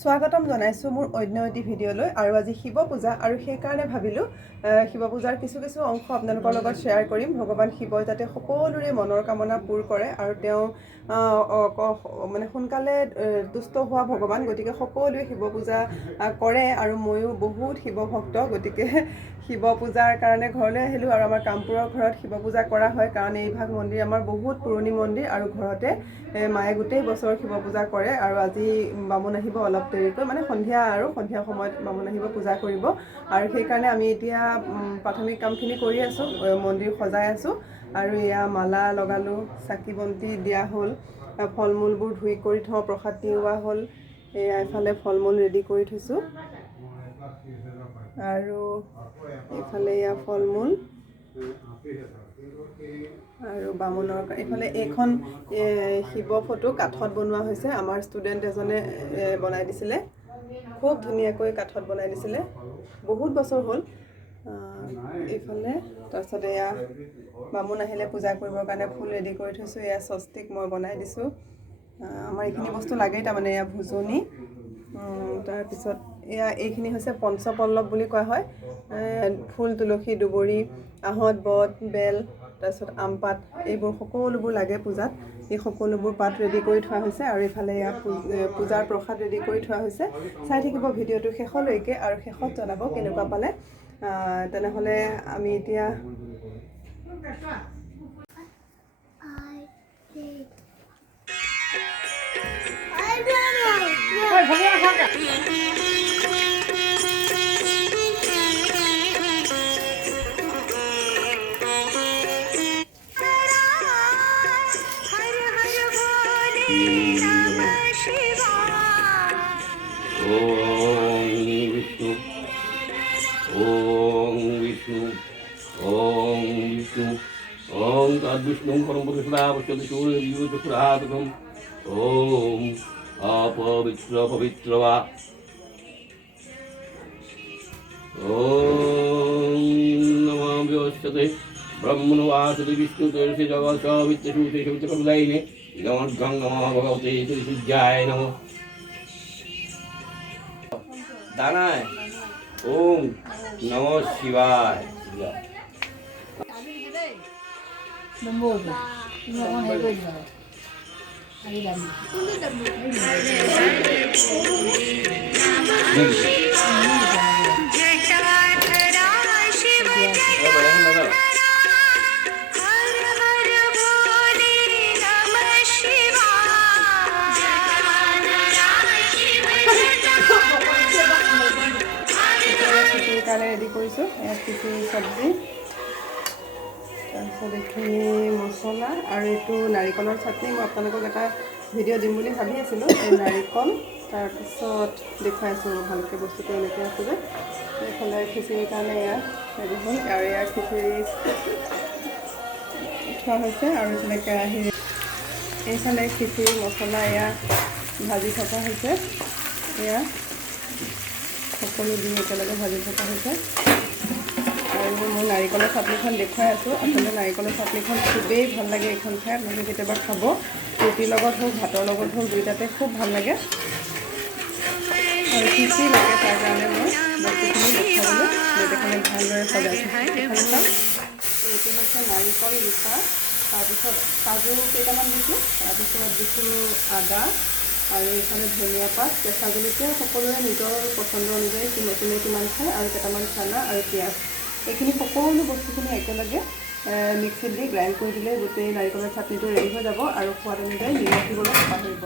স্বাগতম জনাইছো মোৰ অন্য এটি ভিডিঅ'লৈ আৰু আজি শিৱ পূজা আৰু সেই কাৰণে ভাবিলো শিৱ পূজাৰ কিছু অংশ আপোনালোকৰ লগত শ্বেয়াৰ কৰিম ভগৱান শিৱই যাতে সকলোৰে মনৰ কামনা পূৰ কৰে আৰু তেওঁ মানে সোনকালে তুষ্ট হোৱা ভগৱান গতিকে সকলোৱে শিৱ পূজা কৰে আৰু ময়ো বহুত শিৱ ভক্ত গতিকে শিৱ পূজাৰ কাৰণে ঘৰলৈ আহিলোঁ আৰু আমাৰ কামপুৰৰ ঘৰত শিৱ পূজা কৰা হয় কাৰণ এইভাগ মন্দিৰ আমাৰ বহুত পুৰণি মন্দিৰ আৰু ঘৰতে মায়ে গোটেই বছৰ শিৱ পূজা কৰে আৰু আজি বামুণ আহিব অলপ দেৰিকৈ মানে সন্ধিয়া সময়ত বামুণ আহিব পূজা কৰিব আৰু সেইকাৰণে আমি এতিয়া প্ৰাথমিক কামখিনি কৰি আছোঁ মন্দিৰ সজাই আছোঁ আৰু এয়া মালা লগালোঁ চাকি বন্তি দিয়া হ'ল ফল মূলবোৰ ধুই কৰি থওঁ প্ৰসাদ দিওৱা হ'ল এয়া এফালে ফল মূল ৰেডি কৰি থৈছোঁ আৰু এইফালে এয়া ফল মূল আৰু বামুণৰ এইফালে এইখন শিৱ ফটো কাঠত বনোৱা হৈছে আমাৰ ষ্টুডেণ্ট এজনে বনাই দিছিলে খুব ধুনীয়াকৈ কাঠত বনাই দিছিলে বহুত বছৰ হ'ল এইফালে তাৰপিছত এয়া বামুণ আহিলে পূজা কৰিবৰ কাৰণে ফুল ৰেডি কৰি থৈছোঁ এয়া স্বস্তিক মই বনাই দিছোঁ আমাৰ এইখিনি বস্তু লাগেই তাৰমানে এয়া ভোজনী তাৰপিছত এয়া এইখিনি হৈছে পঞ্চপল্লৱ বুলি কোৱা হয় ফুল তুলসী দুবৰি আহঁত বট বেল তাৰপিছত আম পাত এইবোৰ সকলোবোৰ লাগে পূজাত এই সকলোবোৰ পাত ৰেডি কৰি থোৱা হৈছে আৰু এইফালে ইয়াত পূজাৰ প্ৰসাদ ৰেডি কৰি থোৱা হৈছে চাই থাকিব ভিডিঅ'টো শেষলৈকে আৰু শেষত জনাব কেনেকুৱা পালে তেনেহ'লে আমি এতিয়া Om Tadvishnu Parampurushadavashyadishurayujapuradhakam Om Apavitra Pavitrava Om Namabhyosyate Brahmanavasadi Vishnu Tersi Javasya Vityashute Shavitrakabdaine Idamad Nama Bhagavate Sujjaya Nama Danai Om Namah Shivaya Lembogo. Ini orang hebat juga. Hari dami. Ready কৰিছোঁ ইয়াত খিচিৰি চব্জি তাৰপিছত এইখিনি মছলা আৰু এইটো নাৰিকলৰ চাটনি মই আপোনালোকক এটা ভিডিঅ' দিম বুলি ভাবি আছিলোঁ এই নাৰিকল তাৰপিছত দেখুৱাইছোঁ ভালকৈ বস্তুটো এনেকৈ আছে যে এইফালে খিচিৰিৰ কাৰণে এয়া ৰেডি হ'ল আৰু এয়া খিচিৰি থোৱা হৈছে আৰু এইফালে কেৰাহী এইফালে খিচিৰি মছলা এয়া ভাজি থকা হৈছে এয়া সকলো দি একেলগে ভাজি থকা হৈছে আৰু মই নাৰিকলৰ চাটনিখন দেখুৱাই আছোঁ আচলতে নাৰিকলৰ চাটনিখন খুবেই ভাল লাগে এইখন খাই আপোনালোকে কেতিয়াবা খাব ৰুটিৰ লগত হওক ভাতৰ লগত হওক দুইটাতে খুব ভাল লাগে আৰু কি লাগে তাৰ কাৰণে মই বস্তুখিনি দেখুৱাবলৈ গোটেইখিনি ভালদৰে সজাইছোঁ এইটো হৈছে নাৰিকল ৰুকা তাৰপিছত কাজু কেইটামান দিছোঁ তাৰপিছত দিছোঁ আদা আৰু এইফালে ধনিয়া পাত কেঁচা জলকীয়া সকলোৰে নিজৰ পচন্দ অনুযায়ী কোনে কিমান খায় আৰু কেইটামান চানা আৰু পিঁয়াজ এইখিনি সকলো বস্তুখিনি একেলগে মিক্সিত দি গ্ৰাইণ্ড কৰি দিলে গোটেই নাৰিকলৰ চাটনিটো ৰেডি হৈ যাব আৰু সোৱাদ অনুযায়ী নিমখ দিবলৈ পাহৰিব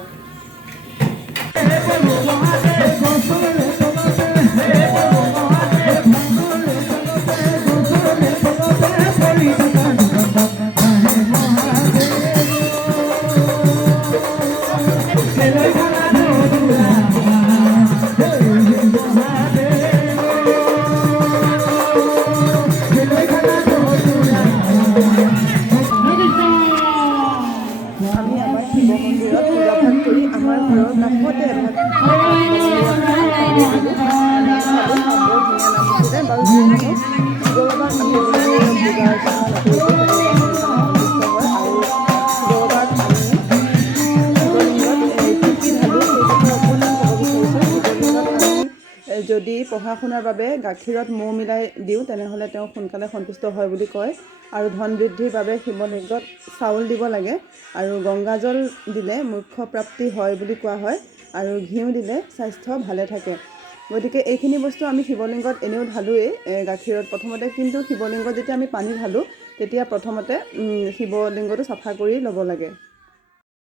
যদি পঢ়া শুনাৰ বাবে গাখীৰত মৌ মিলাই দিওঁ তেনেহ'লে তেওঁ সোনকালে সন্তুষ্ট হয় বুলি কয়। আৰু ধন বৃদ্ধিৰ বাবে শিৱলিংগত চাউল দিব লাগে আৰু গংগাজল দিলে মোক্ষ প্ৰাপ্তি হয় বুলি কোৱা হয় আৰু ঘিউ দিলে স্বাস্থ্য ভালে থাকে। গতিকে এইখিনি বস্তু আমি শিৱলিংগত এনেও ঢালোৱেই গাখীৰত প্ৰথমতে, কিন্তু শিৱলিংগত যেতিয়া আমি পানী ঢালোঁ তেতিয়া প্ৰথমতে শিৱলিংগটো চাফা কৰি ল'ব লাগে।